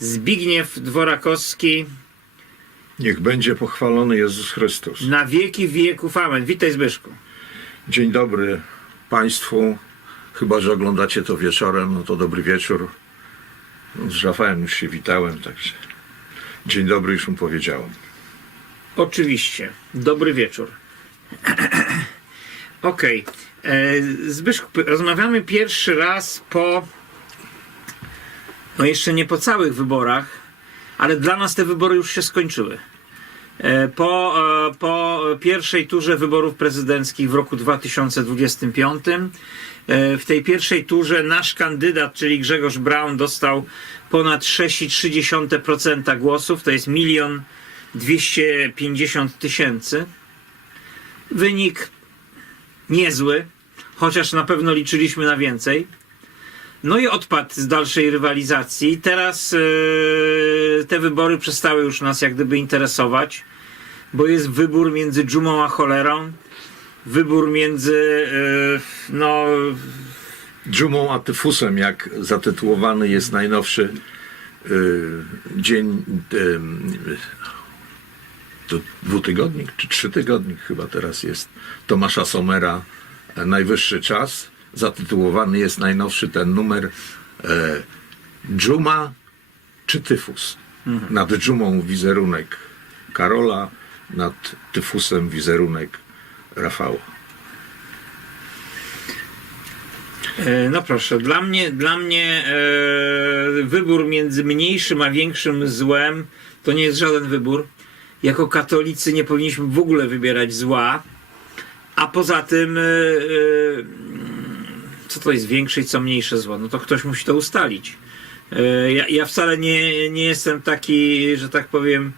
Zbigniew Dworakowski, Niech będzie pochwalony Jezus Chrystus. na wieki wieków. Amen. Witaj Zbyszku. Dzień dobry Państwu. Chyba, że oglądacie to wieczorem, no to dobry wieczór. No, Z Rafałem już się witałem, także dzień dobry już mu powiedziałem. Oczywiście. Dobry wieczór. Okej. E, Zbyszku, rozmawiamy pierwszy raz po. No jeszcze nie po całych wyborach, ale dla nas te wybory już się skończyły. E, Po, e, po pierwszej turze wyborów prezydenckich w roku 2025. e, W tej pierwszej turze nasz kandydat, czyli Grzegorz Braun, dostał ponad 6,3% głosów. To jest milion 250 tysięcy. Wynik niezły, chociaż na pewno liczyliśmy na więcej. No i odpadł z dalszej rywalizacji. Teraz e, te wybory przestały już nas jak gdyby interesować, bo jest wybór między dżumą a cholerą. Wybór między e, no, Dżumą a tyfusem, jak zatytułowany jest najnowszy y, dzień, y, to dwutygodnik czy trzytygodnik chyba teraz jest Tomasza Somera Najwyższy Czas. Zatytułowany jest najnowszy ten numer e, Dżuma czy tyfus. Nad dżumą wizerunek Karola, nad tyfusem wizerunek Rafała. E, No proszę, dla mnie, dla mnie e, wybór między mniejszym a większym złem to nie jest żaden wybór. Jako katolicy nie powinniśmy w ogóle wybierać zła, a poza tym e, e, co to jest większe i co mniejsze zło? No to ktoś musi to ustalić. E, ja, ja wcale nie, nie jestem taki, że tak powiem,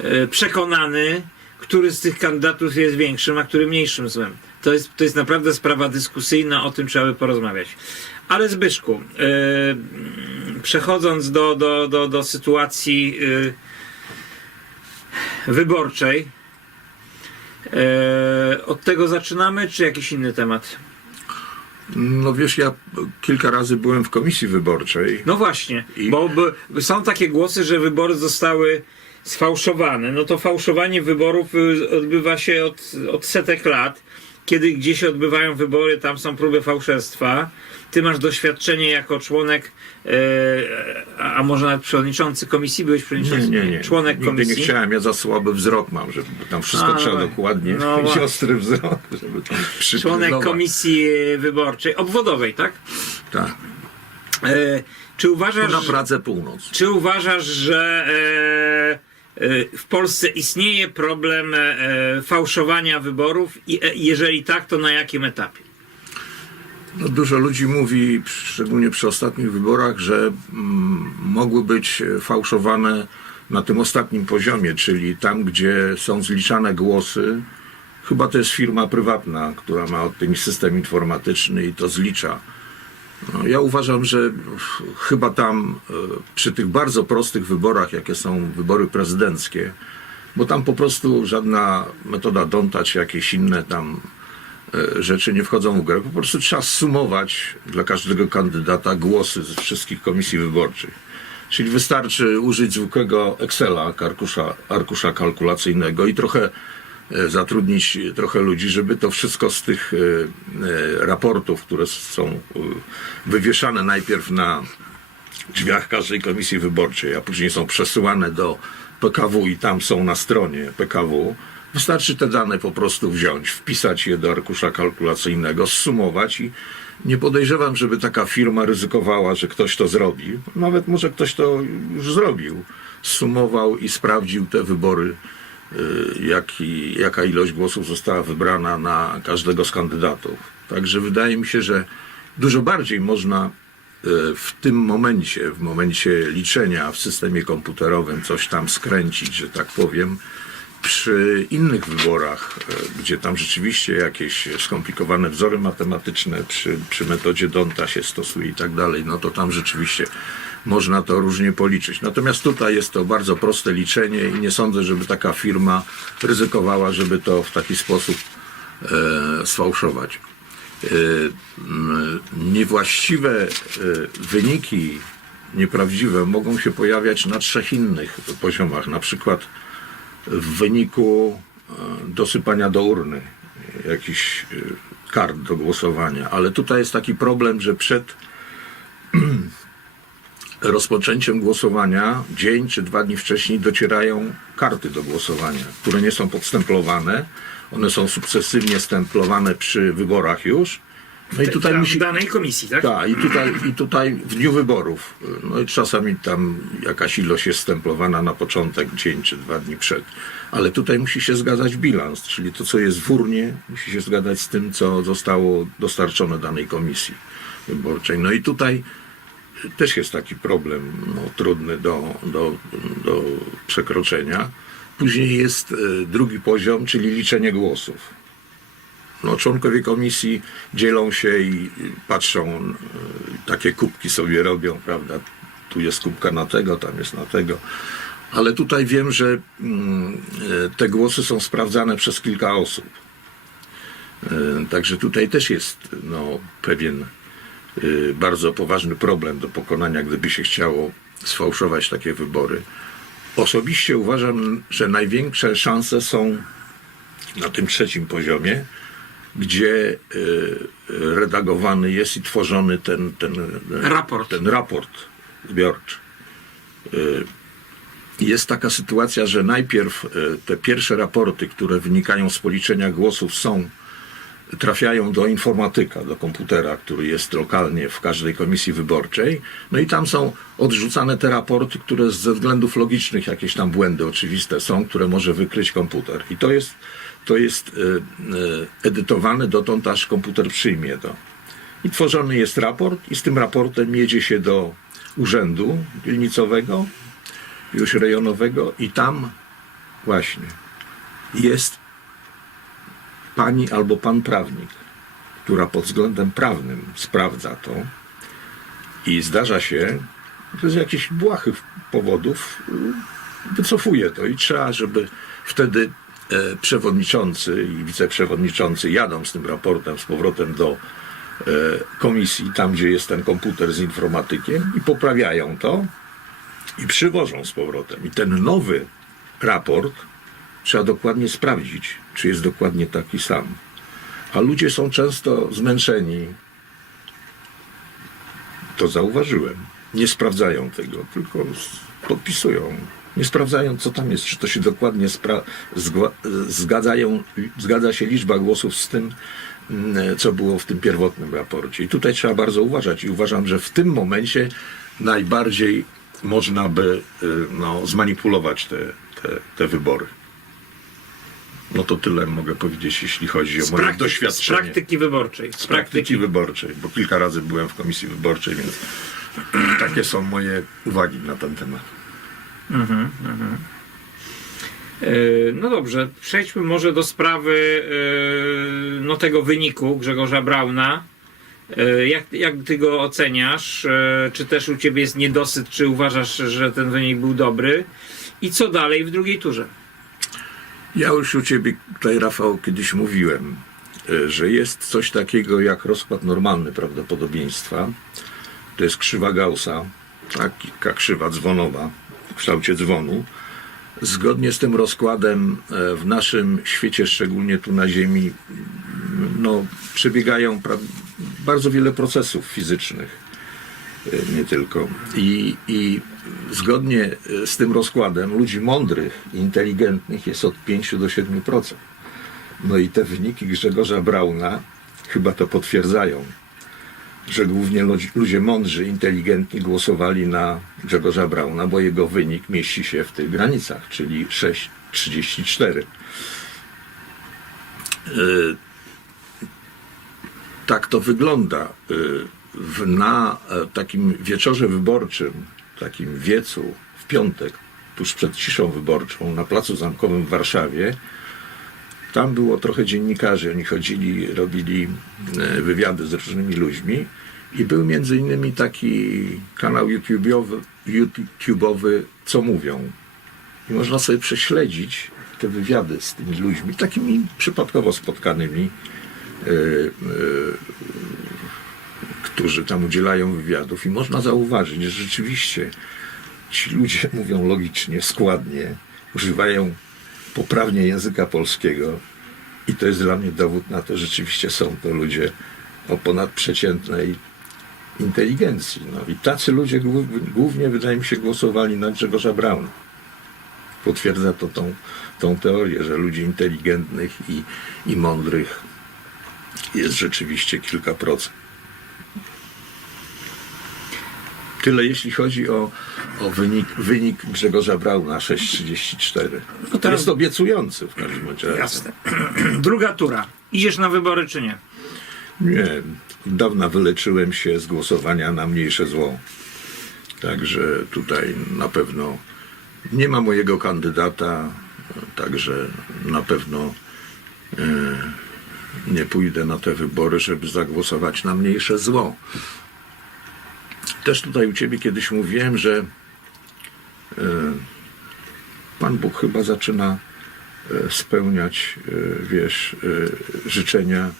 e, przekonany, który z tych kandydatów jest większym, a który mniejszym złem. To jest, to jest naprawdę sprawa dyskusyjna, o tym trzeba by porozmawiać. Ale Zbyszku, mm, przechodząc do, do, do, do sytuacji e, wyborczej, e, od tego zaczynamy, czy jakiś inny temat? No wiesz, ja kilka razy byłem w komisji wyborczej. No właśnie, I- bo są takie głosy, że wybory zostały sfałszowane. No to fałszowanie wyborów y, odbywa się od, od setek lat. Kiedy gdzieś się odbywają wybory, tam są próby fałszerstwa. Ty masz doświadczenie jako członek, e, a może nawet przewodniczący komisji, byłeś Nie, przewodniczący, nie, nie. członek Nigdy komisji. nie chciałem, ja za słaby wzrok mam, żeby tam wszystko A, trzeba no, dokładnie, no ostry wzrok, żeby tam Członek komisji wyborczej, obwodowej, tak? Tak, E, czy uważasz, na Pradze Północ. Czy uważasz, że e, e, w Polsce istnieje problem e, fałszowania wyborów i jeżeli tak, to na jakim etapie? No, dużo ludzi mówi, szczególnie przy ostatnich wyborach, że mm, mogły być fałszowane na tym ostatnim poziomie, czyli tam, gdzie są zliczane głosy. Chyba to jest firma prywatna, która ma od tym system informatyczny i to zlicza. No, ja uważam, że ch- chyba tam e, przy tych bardzo prostych wyborach, jakie są wybory prezydenckie, bo tam po prostu żadna metoda Donta czy jakieś inne tam rzeczy nie wchodzą w grę. Po prostu trzeba sumować dla każdego kandydata głosy z wszystkich komisji wyborczych. Czyli wystarczy użyć zwykłego Excela, arkusza, arkusza kalkulacyjnego i trochę e, zatrudnić trochę ludzi, żeby to wszystko z tych e, e, raportów, które są e, wywieszane najpierw na drzwiach każdej komisji wyborczej, a później są przesyłane do PKW i tam są na stronie PKW. Wystarczy te dane po prostu wziąć, wpisać je do arkusza kalkulacyjnego, zsumować i nie podejrzewam, żeby taka firma ryzykowała, że ktoś to zrobi. Nawet może ktoś to już zrobił. Sumował i sprawdził te wybory, y, jaki, jaka ilość głosów została wybrana na każdego z kandydatów. Także wydaje mi się, że dużo bardziej można y, w tym momencie, w momencie liczenia w systemie komputerowym coś tam skręcić, że tak powiem, przy innych wyborach, e, gdzie tam rzeczywiście jakieś skomplikowane wzory matematyczne przy, przy metodzie Donta się stosuje i tak dalej, no to tam rzeczywiście można to różnie policzyć. Natomiast tutaj jest to bardzo proste liczenie i nie sądzę, żeby taka firma ryzykowała, żeby to w taki sposób e, sfałszować. E, niewłaściwe e, wyniki nieprawdziwe mogą się pojawiać na trzech innych poziomach. Na przykład w wyniku e, dosypania do urny jakichś e, kart do głosowania. Ale tutaj jest taki problem, że przed rozpoczęciem głosowania dzień czy dwa dni wcześniej docierają karty do głosowania, które nie są podstemplowane. One są sukcesywnie stemplowane przy wyborach już. No i tutaj musi, danej komisji, tak? tak, i tutaj, i tutaj w dniu wyborów. No i czasami tam jakaś ilość jest stemplowana na początek, dzień czy dwa dni przed. Ale tutaj musi się zgadzać bilans, czyli to, co jest w urnie, musi się zgadzać z tym, co zostało dostarczone danej komisji wyborczej. No i tutaj też jest taki problem no, trudny do, do, do przekroczenia. Później jest e, drugi poziom, czyli liczenie głosów. No, członkowie komisji dzielą się i patrzą, e, takie kubki sobie robią, prawda? Tu jest kubka na tego, tam jest na tego. Ale tutaj wiem, że mm, e, te głosy są sprawdzane przez kilka osób. E, Także tutaj też jest no, pewien bardzo poważny problem do pokonania, gdyby się chciało sfałszować takie wybory. Osobiście uważam, że największe szanse są na tym trzecim poziomie, gdzie y, redagowany jest i tworzony ten, ten Raport. Ten raport zbiorczy. Y, Jest taka sytuacja, że najpierw y, te pierwsze raporty, które wynikają z policzenia głosów, są trafiają do informatyka, do komputera, który jest lokalnie w każdej komisji wyborczej. No i tam są odrzucane te raporty, które ze względów logicznych, jakieś tam błędy oczywiste są, które może wykryć komputer. I to jest, to jest y, y, edytowane dotąd, aż komputer przyjmie to. I tworzony jest raport i z tym raportem jedzie się do urzędu dzielnicowego, już rejonowego i tam właśnie jest pani albo pan prawnik, która pod względem prawnym sprawdza to i zdarza się, że z jakichś błahych powodów y, wycofuje to i trzeba, żeby wtedy e, przewodniczący i wiceprzewodniczący jadą z tym raportem z powrotem do e, komisji, tam gdzie jest ten komputer z informatykiem i poprawiają to i przywożą z powrotem. I ten nowy raport trzeba dokładnie sprawdzić, czy jest dokładnie taki sam. A ludzie są często zmęczeni. To zauważyłem. Nie sprawdzają tego, tylko podpisują. Nie sprawdzają, co tam jest, czy to się dokładnie zgadzają, zgadza się liczba głosów z tym, mm, co było w tym pierwotnym raporcie. I tutaj trzeba bardzo uważać. I uważam, że w tym momencie najbardziej można by y, no, zmanipulować te, te, te wybory. No to tyle mogę powiedzieć, jeśli chodzi o Z, moje prakty- z doświadczenie. praktyki wyborczej. Z Z praktyki praktyki. wyborczej, bo kilka razy byłem w komisji wyborczej, więc takie są moje uwagi na ten temat. E, No dobrze, przejdźmy może do sprawy e, no, tego wyniku Grzegorza Brauna. E, Jak, jak ty go oceniasz? Czy też u ciebie jest niedosyt, czy uważasz, że ten wynik był dobry? I co dalej w drugiej turze? Ja już u ciebie tutaj, Rafał, kiedyś mówiłem, że jest coś takiego jak rozkład normalny prawdopodobieństwa. To jest krzywa Gaussa, taka krzywa dzwonowa w kształcie dzwonu. Zgodnie z tym rozkładem e, w naszym świecie, szczególnie tu na Ziemi, m, no, przebiegają bardzo wiele procesów fizycznych e, nie tylko. I, I zgodnie e, z tym rozkładem ludzi mądrych, inteligentnych jest od 5 do 7%. No i te wyniki Grzegorza Brauna chyba to potwierdzają, że głównie ludzi- ludzie mądrzy, inteligentni głosowali na Grzegorza Brauna, bo jego wynik mieści się w tych granicach, czyli 6,34. Y, tak to wygląda. W, na e, takim wieczorze wyborczym, takim wiecu w piątek, tuż przed ciszą wyborczą, na Placu Zamkowym w Warszawie, tam było trochę dziennikarzy. Oni chodzili, robili e, wywiady z różnymi ludźmi i był między innymi taki kanał YouTube'owy, YouTube'owy Co Mówią. I można sobie prześledzić te wywiady z tymi ludźmi, takimi przypadkowo spotkanymi, e, e, którzy tam udzielają wywiadów i można zauważyć, że rzeczywiście ci ludzie mówią logicznie, składnie, używają poprawnie języka polskiego i to jest dla mnie dowód na to, że rzeczywiście są to ludzie o ponadprzeciętnej inteligencji. No. I tacy ludzie głów- głównie, wydaje mi się, głosowali na Grzegorza Brauna. Potwierdza to tą, tą teorię, że ludzi inteligentnych i, i mądrych jest rzeczywiście kilka procent. Tyle jeśli chodzi o, o wynik, wynik Grzegorza Brauna 6,34. No teraz- Jest obiecujący w każdym razie. Jasne. Druga tura. Idziesz na wybory czy nie? Nie, dawna wyleczyłem się z głosowania na mniejsze zło. Także tutaj na pewno nie ma mojego kandydata, także na pewno e, nie pójdę na te wybory, żeby zagłosować na mniejsze zło. Też tutaj u ciebie kiedyś mówiłem, że e, Pan Bóg chyba zaczyna e, spełniać, e, wiesz, życzenia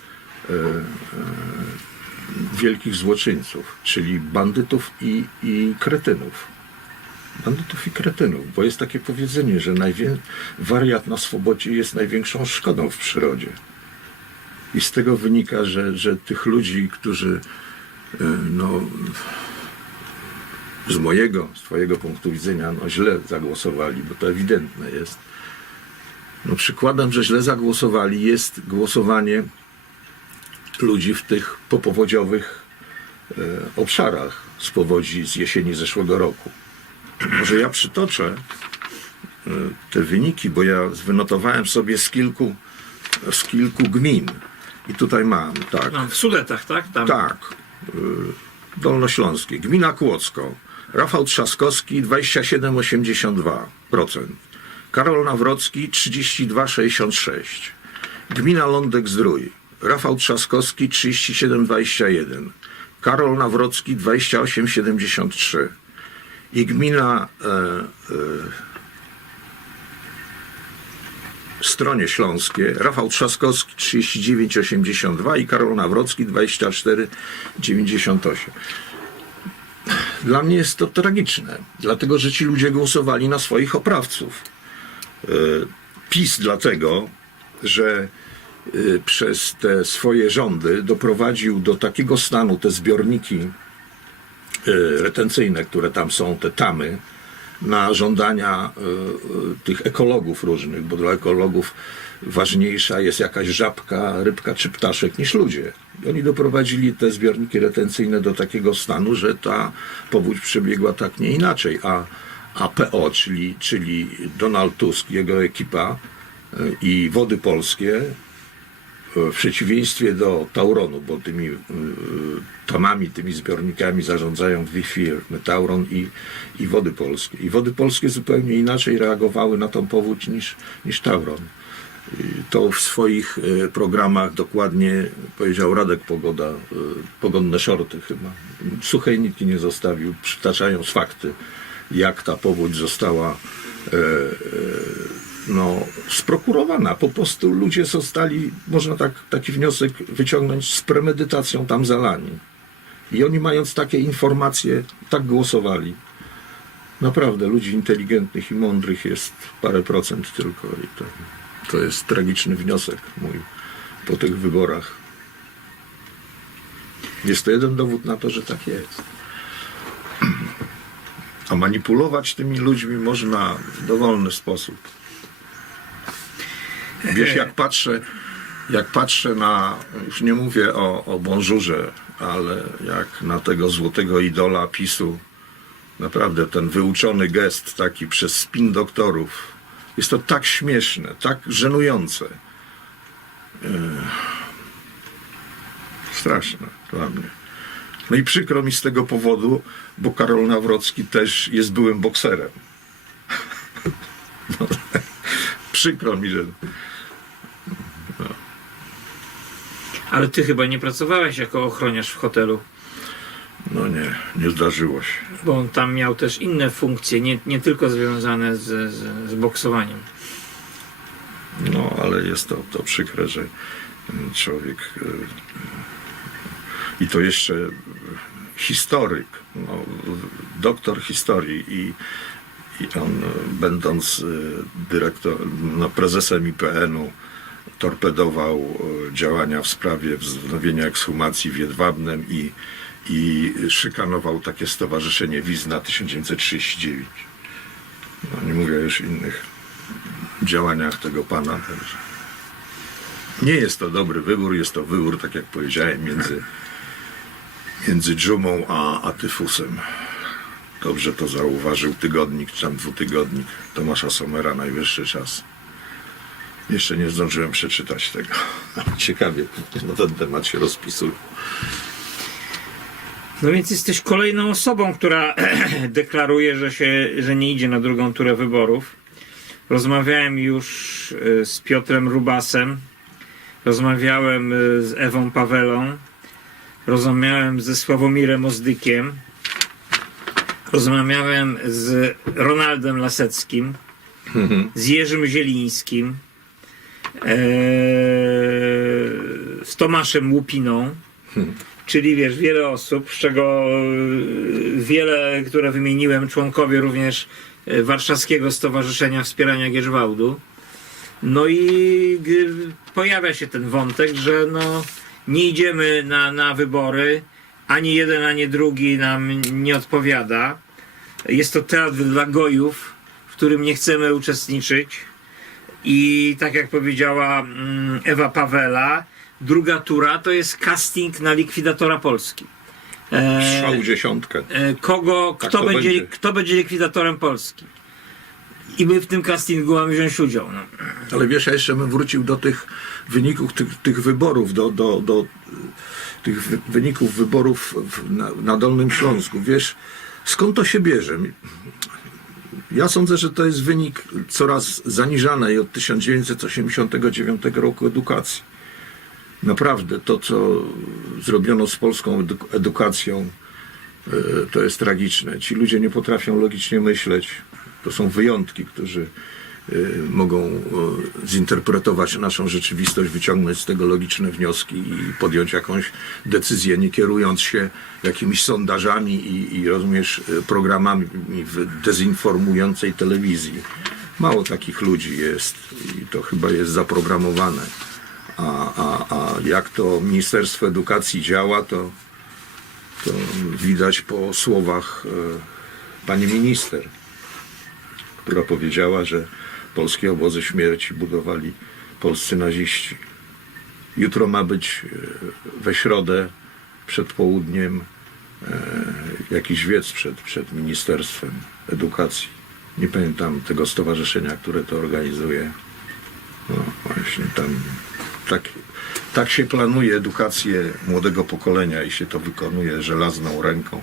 wielkich złoczyńców, czyli bandytów i, i kretynów. Bandytów i kretynów, bo jest takie powiedzenie, że najwię... wariat na swobodzie jest największą szkodą w przyrodzie. I z tego wynika, że, że tych ludzi, którzy no, z mojego, z twojego punktu widzenia, no, źle zagłosowali, bo to ewidentne jest. No, przykładem, że źle zagłosowali jest głosowanie ludzi w tych popowodziowych e, obszarach z powodzi z jesieni zeszłego roku. Może ja przytoczę e, te wyniki, bo ja wynotowałem sobie z kilku, z kilku gmin. I tutaj mam, tak. No, w Sudetach, tak? Tam. Tak. y, Dolnośląskie. Gmina Kłodzko. Rafał Trzaskowski 27,82%. Karol Nawrocki 32,66%. Gmina Lądek Zdrój. Rafał Trzaskowski 37,21%. Karol Nawrocki 28,73%. I gmina e, e, stronie śląskie Rafał Trzaskowski 39,82 i Karol Nawrocki 24,98. Dla mnie jest to tragiczne, dlatego że ci ludzie głosowali na swoich oprawców. E, PiS dlatego, że e, przez te swoje rządy doprowadził do takiego stanu te zbiorniki e, retencyjne, które tam są, te tamy, na żądania tych ekologów różnych, bo dla ekologów ważniejsza jest jakaś żabka, rybka czy ptaszek niż ludzie. I oni doprowadzili te zbiorniki retencyjne do takiego stanu, że ta powódź przebiegła tak nie inaczej, a, a PO, czyli, czyli Donald Tusk, jego ekipa e, i Wody Polskie w przeciwieństwie do Tauronu, bo tymi y, tamami, tymi zbiornikami zarządzają dwie firmy, Tauron i, i Wody Polskie. I Wody Polskie zupełnie inaczej reagowały na tą powódź niż, niż Tauron. To w swoich y, programach dokładnie powiedział Radek Pogoda, y, pogodne shorty chyba. Suchej nitki nie zostawił, przytaczając fakty, jak ta powódź została e, no, sprokurowana. Po prostu ludzie zostali, można tak, taki wniosek wyciągnąć, z premedytacją tam zalani. I oni mając takie informacje, tak głosowali. Naprawdę, ludzi inteligentnych i mądrych jest parę procent tylko. I to, to jest tragiczny wniosek mój po tych wyborach. Jest to jeden dowód na to, że tak jest. A manipulować tymi ludźmi można w dowolny sposób. Wiesz, jak patrzę, jak patrzę na, już nie mówię o, o Bonżurze, ale jak na tego złotego idola PiSu, naprawdę ten wyuczony gest taki przez spin doktorów, jest to tak śmieszne, tak żenujące. Straszne dla mnie. No i przykro mi z tego powodu, bo Karol Nawrocki też jest byłym bokserem. No, przykro mi, że Ale ty chyba nie pracowałeś jako ochroniarz w hotelu, no nie, nie zdarzyło się. bo on tam miał też inne funkcje, nie, nie tylko związane z, z, z boksowaniem. No, ale jest to, to przykre, że człowiek e, i to jeszcze historyk, no, doktor historii i, i on będąc e, dyrektor, no, prezesem IPN-u torpedował e, działania w sprawie wznowienia ekshumacji w Jedwabnem i, i szykanował takie stowarzyszenie Wizna 1939. No, nie mówię już innych działaniach tego pana. Także. Nie jest to dobry wybór, jest to wybór, tak jak powiedziałem, między, między dżumą a, a tyfusem. Dobrze to zauważył tygodnik, czy tam dwutygodnik Tomasza Somera, najwyższy czas. Jeszcze nie zdążyłem przeczytać tego. Ciekawie na ten temat się rozpisują. No więc jesteś kolejną osobą, która deklaruje, że, się, że nie idzie na drugą turę wyborów. Rozmawiałem już e, z Piotrem Rubasem, rozmawiałem e, z Ewą Pawelą, rozmawiałem ze Sławomirem Ozdykiem, rozmawiałem z Ronaldem Laseckim, z Jerzym Zielińskim, e, z Tomaszem Łupiną. Czyli wiesz, wiele osób, z czego y, wiele, które wymieniłem, członkowie również y, Warszawskiego Stowarzyszenia Wspierania Gierzwałdu. No i pojawia się ten wątek, że no, nie idziemy na, na wybory, ani jeden, ani drugi nam nie odpowiada. Jest to teatr dla gojów, w którym nie chcemy uczestniczyć. I tak jak powiedziała mm, Ewa Pawela, druga tura to jest casting na likwidatora Polski. E, Strzał dziesiątkę. e, kogo, Tak kto, to będzie, będzie. kto będzie likwidatorem Polski? I my w tym castingu mamy wziąć udział. No. Ale wiesz, ja jeszcze bym wrócił do tych wyników tych, tych wyborów, do, do, do tych wy- wyników wyborów w, na, na Dolnym Śląsku. Wiesz, skąd to się bierze? Ja sądzę, że to jest wynik coraz zaniżanej od 1989 roku edukacji. Naprawdę to, co zrobiono z polską edu- edukacją, y, to jest tragiczne. Ci ludzie nie potrafią logicznie myśleć. To są wyjątki, którzy y, mogą y, zinterpretować naszą rzeczywistość, wyciągnąć z tego logiczne wnioski i podjąć jakąś decyzję, nie kierując się jakimiś sondażami i, i rozumiesz, programami w dezinformującej telewizji. Mało takich ludzi jest i to chyba jest zaprogramowane. A, a, a jak to Ministerstwo Edukacji działa, to, to widać po słowach e, pani minister, która powiedziała, że polskie obozy śmierci budowali polscy naziści. Jutro ma być e, we środę przed południem e, jakiś wiec przed, przed Ministerstwem Edukacji. Nie pamiętam tego stowarzyszenia, które to organizuje. No właśnie tam tak, tak się planuje edukację młodego pokolenia i się to wykonuje żelazną ręką.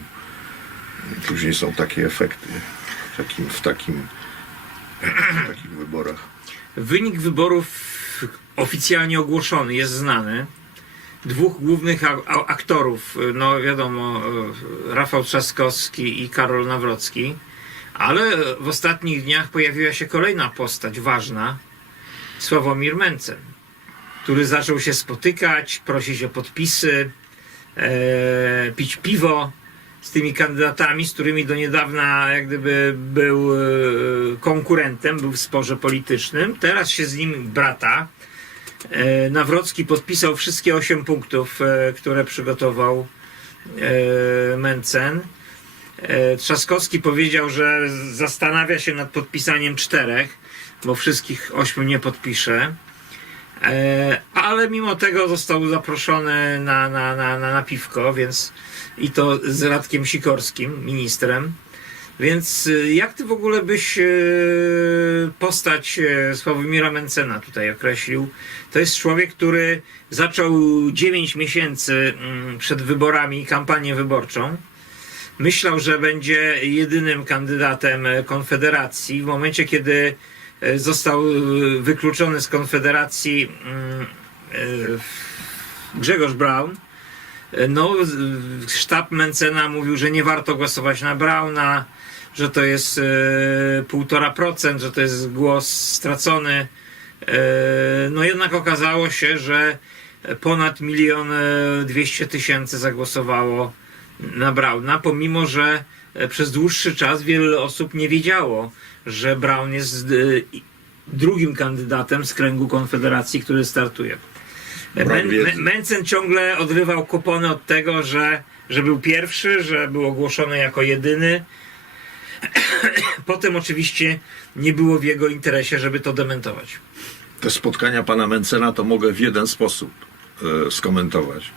Później są takie efekty w takim, w takim w takich wyborach. Wynik wyborów oficjalnie ogłoszony jest znany. Dwóch głównych aktorów, no wiadomo, e, Rafał Trzaskowski i Karol Nawrocki, ale w ostatnich dniach pojawiła się kolejna postać ważna, Sławomir Mencen, który zaczął się spotykać, prosić o podpisy, e, pić piwo z tymi kandydatami, z którymi do niedawna jak gdyby był e, konkurentem, był w sporze politycznym. Teraz się z nim brata. E, Nawrocki podpisał wszystkie 8 punktów, e, które przygotował e, Mencen. E, Trzaskowski powiedział, że zastanawia się nad podpisaniem czterech, bo wszystkich ośmiu nie podpisze. E, ale mimo tego został zaproszony na, na, na, na, na piwko, więc i to z Radkiem Sikorskim, ministrem. Więc y, jak ty w ogóle byś y, postać y, Sławomira Mencena tutaj określił? To jest człowiek, który zaczął 9 miesięcy mm, przed wyborami kampanię wyborczą. Myślał, że będzie jedynym kandydatem Konfederacji. W momencie, kiedy został e, wykluczony z Konfederacji mm, e, Grzegorz Braun, e, no, sztab Mencena mówił, że nie warto głosować na Brauna, że to jest e, 1,5%, że to jest głos stracony. E, no jednak okazało się, że e, ponad milion e, dwieście tysięcy zagłosowało na Brauna, pomimo że e, przez dłuższy czas wiele osób nie wiedziało, że Braun jest i- drugim kandydatem z kręgu Konfederacji, który startuje. Men, Mencen ciągle odrywał kopony od tego, że, że był pierwszy, że był ogłoszony jako jedyny. Potem oczywiście nie było w jego interesie, żeby to dementować. Te spotkania pana Mencena to mogę w jeden sposób e, skomentować.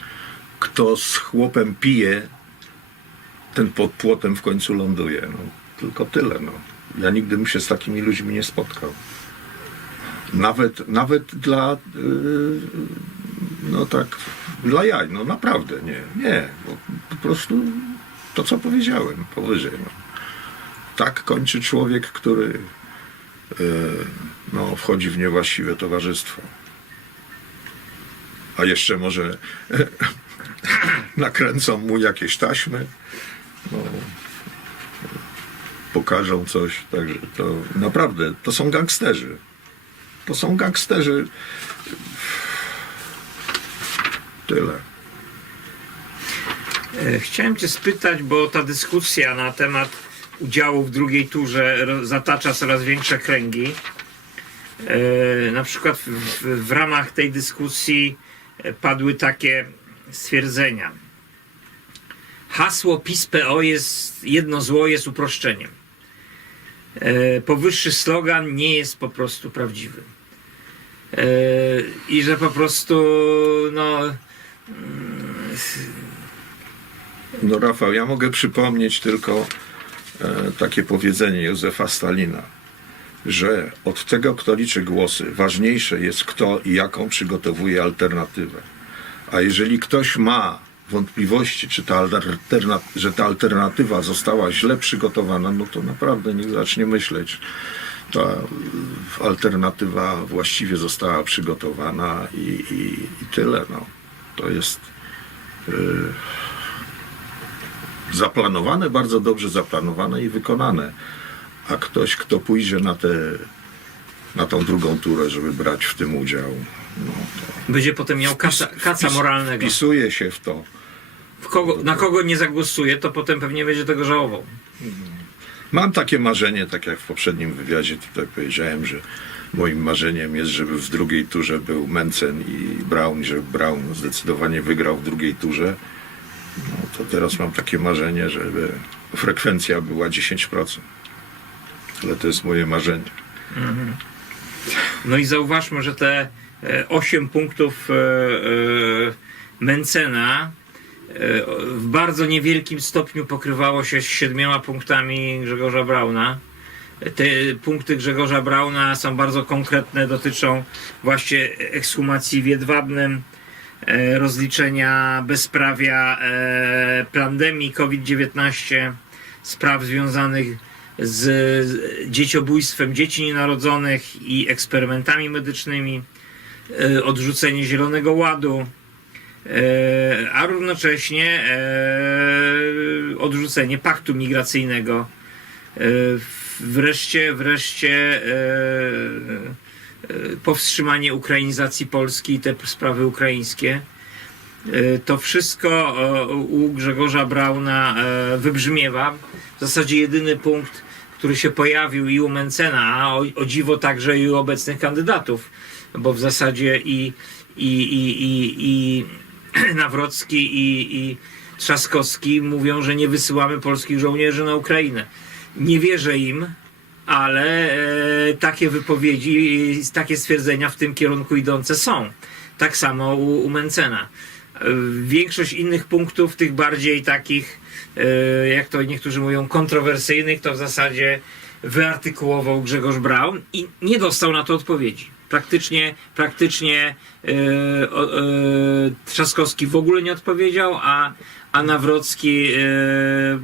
Kto z chłopem pije, ten pod płotem w końcu ląduje. No, tylko tyle. No. Ja nigdy bym się z takimi ludźmi nie spotkał. Nawet, nawet dla e, no tak, dla jaj, no naprawdę, nie, nie, po prostu to, co powiedziałem powyżej, no. Tak kończy człowiek, który e, no, wchodzi w niewłaściwe towarzystwo. A jeszcze może nakręcą mu jakieś taśmy, pokażą coś, także to naprawdę, to są gangsterzy. To są gangsterzy. Tyle. E, Chciałem Cię spytać, bo ta dyskusja na temat udziału w drugiej turze zatacza coraz większe kręgi. E, Na przykład w ramach tej dyskusji e, padły takie stwierdzenia. Hasło PiS-PO jest jedno zło, jest uproszczeniem. E, Powyższy slogan nie jest po prostu prawdziwy. E, I że po prostu no, No Rafał, ja mogę przypomnieć tylko e, takie powiedzenie Józefa Stalina, że od tego, kto liczy głosy, ważniejsze jest kto i jaką przygotowuje alternatywę. A jeżeli ktoś ma wątpliwości, czy ta że ta alternatywa została źle przygotowana, no to naprawdę niech zacznie myśleć. Ta alternatywa właściwie została przygotowana i, i, i tyle. No. To jest zaplanowane, bardzo dobrze zaplanowane i wykonane. A ktoś, kto pójdzie na, te, na tą drugą turę, żeby brać w tym udział, no będzie potem miał kaca, kaca moralnego. wpisuje się w to. Kogo, na kogo nie zagłosuje, to potem pewnie będzie tego żałował. Mam takie marzenie, tak jak w poprzednim wywiadzie tutaj powiedziałem, że moim marzeniem jest, żeby w drugiej turze był Mencen i Brown, żeby Brown zdecydowanie wygrał w drugiej turze. No to teraz mam takie marzenie, żeby frekwencja była 10%. Ale to jest moje marzenie. No i zauważmy, że te e, 8 punktów e, e, Mencena e, w bardzo niewielkim stopniu pokrywało się z siedmioma punktami Grzegorza Brauna. Te punkty Grzegorza Brauna są bardzo konkretne, dotyczą właśnie ekshumacji w Jedwabnem, e, rozliczenia bezprawia, e, pandemii COVID-19, spraw związanych z dzieciobójstwem dzieci nienarodzonych i eksperymentami medycznymi, e, odrzucenie Zielonego Ładu, e, a równocześnie e, odrzucenie paktu migracyjnego. E, Wreszcie, wreszcie e, e, powstrzymanie ukrainizacji Polski i te sprawy ukraińskie. E, To wszystko e, u Grzegorza Brauna e, wybrzmiewa. W zasadzie jedyny punkt, który się pojawił i u Mencena, a o, o dziwo także i u obecnych kandydatów, bo w zasadzie i, i, i, i, i Nawrocki i, i Trzaskowski mówią, że nie wysyłamy polskich żołnierzy na Ukrainę. Nie wierzę im, ale e, takie wypowiedzi, takie stwierdzenia w tym kierunku idące są. Tak samo u, u Mencena. E, Większość innych punktów, tych bardziej takich, e, jak to niektórzy mówią, kontrowersyjnych, to w zasadzie wyartykułował Grzegorz Braun i nie dostał na to odpowiedzi. Praktycznie, praktycznie o, e, Trzaskowski w ogóle nie odpowiedział, a, a Nawrocki e,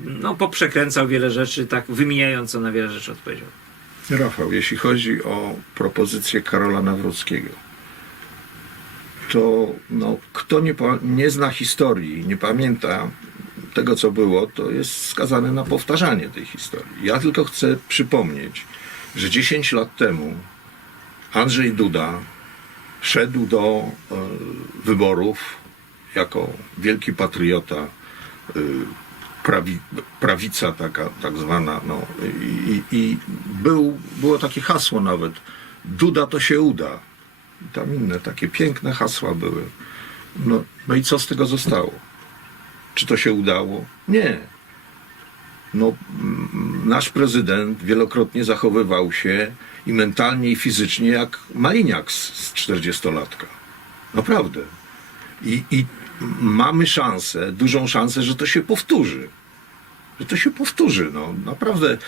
no, poprzekręcał wiele rzeczy, tak wymijająco na wiele rzeczy odpowiedział. Rafał, jeśli chodzi o propozycję Karola Nawrockiego, to no, kto nie, nie zna historii, nie pamięta tego, co było, to jest skazany na powtarzanie tej historii. Ja tylko chcę przypomnieć, że 10 lat temu Andrzej Duda szedł do e, wyborów jako wielki patriota, e, prawi, prawica taka tak zwana. No, i, I był, było takie hasło nawet, Duda to się uda. Tam inne takie piękne hasła były. No, no i co z tego zostało? Czy to się udało? Nie. No, nasz prezydent wielokrotnie zachowywał się i mentalnie, i fizycznie jak Maliniak z, z 40-latka. Naprawdę. I, I mamy szansę, dużą szansę, że to się powtórzy. Że to się powtórzy. No, naprawdę y,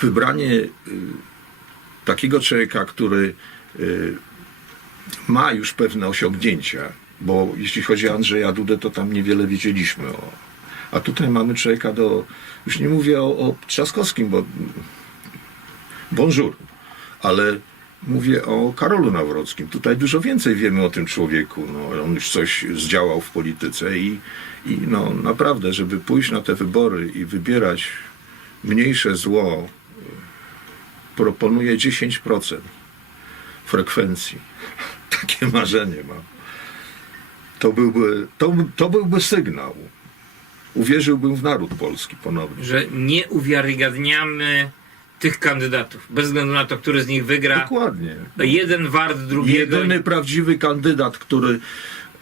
wybranie y, takiego człowieka, który y, ma już pewne osiągnięcia, bo jeśli chodzi o Andrzeja Dudę, to tam niewiele wiedzieliśmy o. A tutaj mamy człowieka do. Już nie mówię o, o Trzaskowskim, bo. Bonjour. Ale mówię o Karolu Nawrockim. Tutaj dużo więcej wiemy o tym człowieku. No, on już coś zdziałał w polityce i, i no, naprawdę, żeby pójść na te wybory i wybierać mniejsze zło, proponuję 10% frekwencji. Takie marzenie mam. To byłby, to, to byłby sygnał. Uwierzyłbym w naród polski ponownie. Że nie uwiarygadniamy tych kandydatów, bez względu na to, który z nich wygra. Dokładnie. Jeden wart drugiego. Jedyny prawdziwy kandydat, który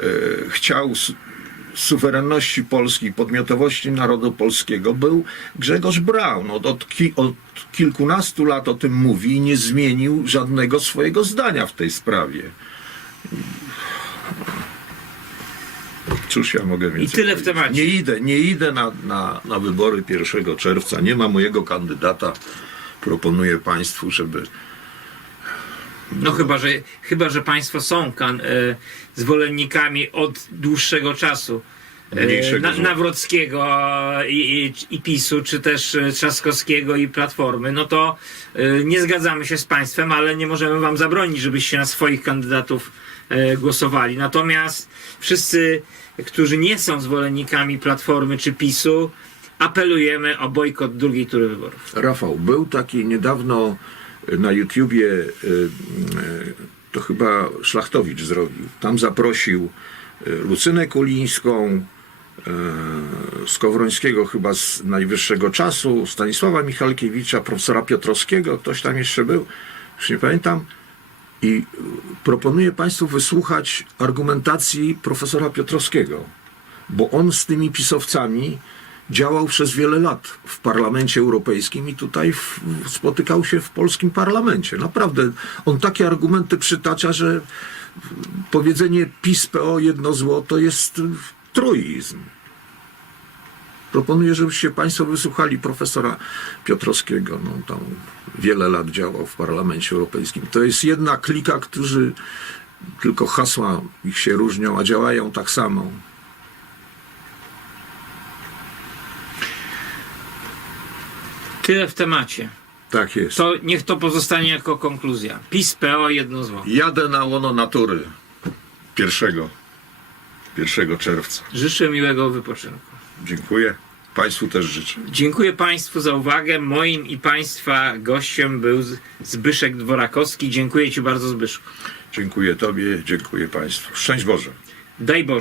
e, chciał su- suwerenności Polski, podmiotowości narodu polskiego, był Grzegorz Braun. Od, od, ki, od kilkunastu lat o tym mówi i nie zmienił żadnego swojego zdania w tej sprawie. Cóż ja mogę więcej I tyle w temacie. Nie idę, nie idę na, na, na wybory 1 czerwca. Nie ma mojego kandydata. Proponuję Państwu, żeby No chyba, że, chyba, że Państwo są kan, e, zwolennikami od dłuższego czasu. e, Na. Nawrockiego i, i, i PiSu, czy też e, Trzaskowskiego i Platformy, no to e, nie zgadzamy się z Państwem, ale nie możemy Wam zabronić, żebyście na swoich kandydatów e, głosowali. Natomiast wszyscy, którzy nie są zwolennikami Platformy czy PiSu, apelujemy o bojkot drugiej tury wyborów. Rafał, był taki niedawno na YouTubie, y, y, to chyba Szlachtowicz zrobił. Tam zaprosił y, Lucynę Kulińską, y, Skowrońskiego chyba z najwyższego czasu, Stanisława Michalkiewicza, profesora Piotrowskiego, ktoś tam jeszcze był, już nie pamiętam. I y, proponuję Państwu wysłuchać argumentacji profesora Piotrowskiego, bo on z tymi pisowcami działał przez wiele lat w Parlamencie Europejskim i tutaj w, spotykał się w polskim parlamencie. Naprawdę, on takie argumenty przytacza, że powiedzenie PiS PO jedno zło to jest truizm. Proponuję, żebyście Państwo wysłuchali profesora Piotrowskiego. No, tam wiele lat działał w Parlamencie Europejskim. To jest jedna klika, którzy tylko hasła ich się różnią, a działają tak samo. Tyle w temacie. Tak jest. To niech to pozostanie jako konkluzja. PiS, PO, jedno zło. Jadę na łono natury. Pierwszego. 1 czerwca. Życzę miłego wypoczynku. Dziękuję. Państwu też życzę. Dziękuję Państwu za uwagę. Moim i Państwa gościem był Zbyszek Dworakowski. Dziękuję Ci bardzo, Zbyszku. Dziękuję Tobie, dziękuję Państwu. Szczęść Boże. Daj Boże.